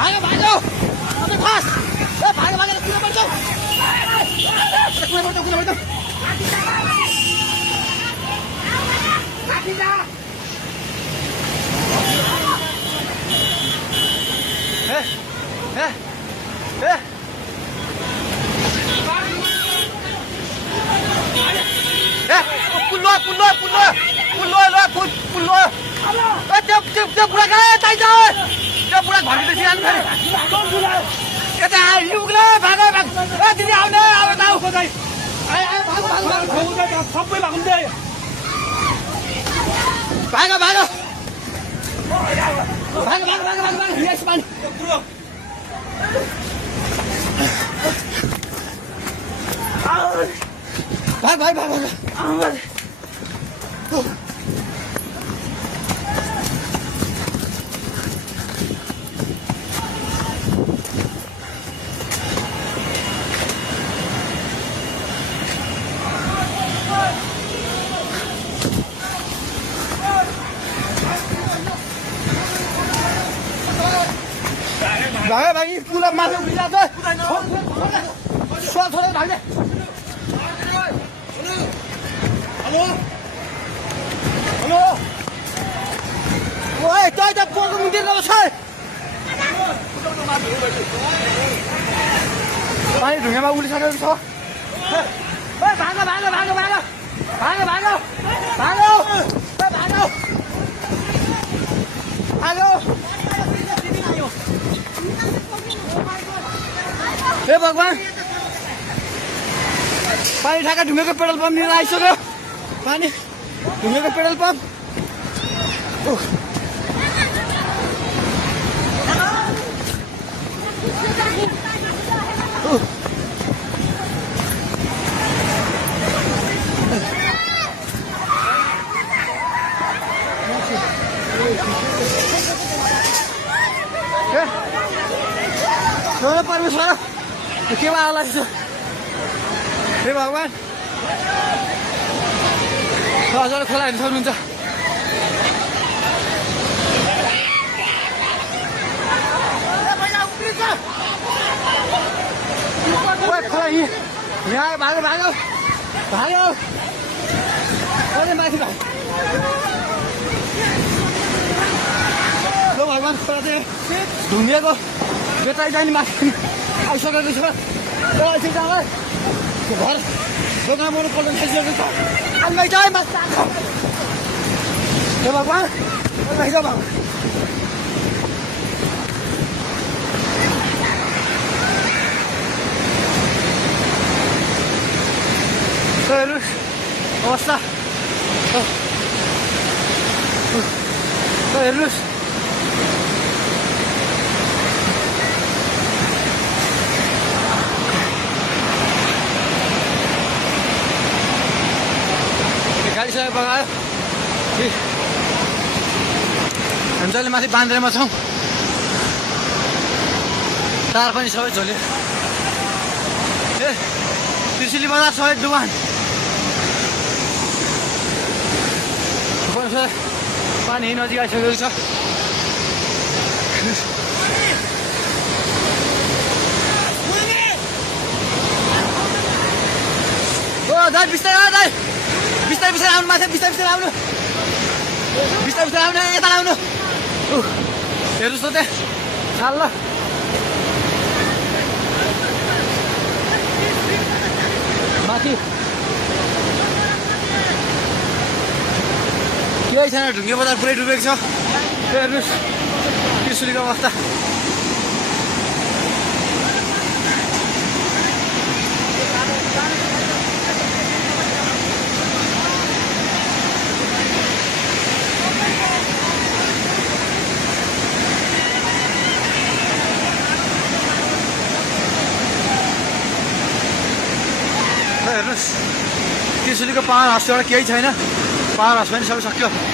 भागो भागो अबे फास ए भागो भागो कुन पर्छ कुन पर्छ लाठी जा ए पुल्लो त्यो बुढा कहाँ यतै छ त्यो बुढा घरभित्र सिरानु फेरि यता लुग्लो भागो ए दिदी आउने अब जाऊ खोजाइ सबै भाग्दै भागो भागो यस पानी भाग भागी पुरा माथि उभिला छ छोरा भाग्ने हेलो ओए तै त पोको मुन्तिर गएको छ पानी ढुङ्गामा उलिसकेको छ ओए भागो हे भगवान पानी ठाका ढुङ्गेको पेट्रोल पम्प लिएर आइसक्यो पानी ढुङ्गेको पेट्रोल पम्प परमेश्वर के होला हे भगवान हजुर खोला हेर्न सक्नुहुन्छ खोला यहाँ भागो माथि भगवान खोला चाहिँ ढुङ्गेको बेटाइ जाने माथि आइसकेको छ घर दोकान बनाउनु पर्ने खाइसकेको छ आम्मै जाए माथि हे भगवान हेर्नुहोस् अवस्था हेर्नुहोस् गाडिसकेर बगायो हामी जहिले माथि बान्द्रेमा छौँ तार पनि सबै झोल्यो ए त्रिशुली बजार सबै डुबान पानी नजिक आइसकेको छ ओ दाइ बिस्तारै आउनु माथि बिस्तारै आउनु यता आउनु हेर्नुहोस् त त्यहाँ खाल्ल माथि केही छैन ढुङ्गे बजार पुरै डुबेको छ हेर्नुहोस् त्रिशुलीको अवस्था हेर्नुहोस् त्रिशुलीको पावर हाउसबाट केही छैन पावर हाउस पनि सबै सक्यो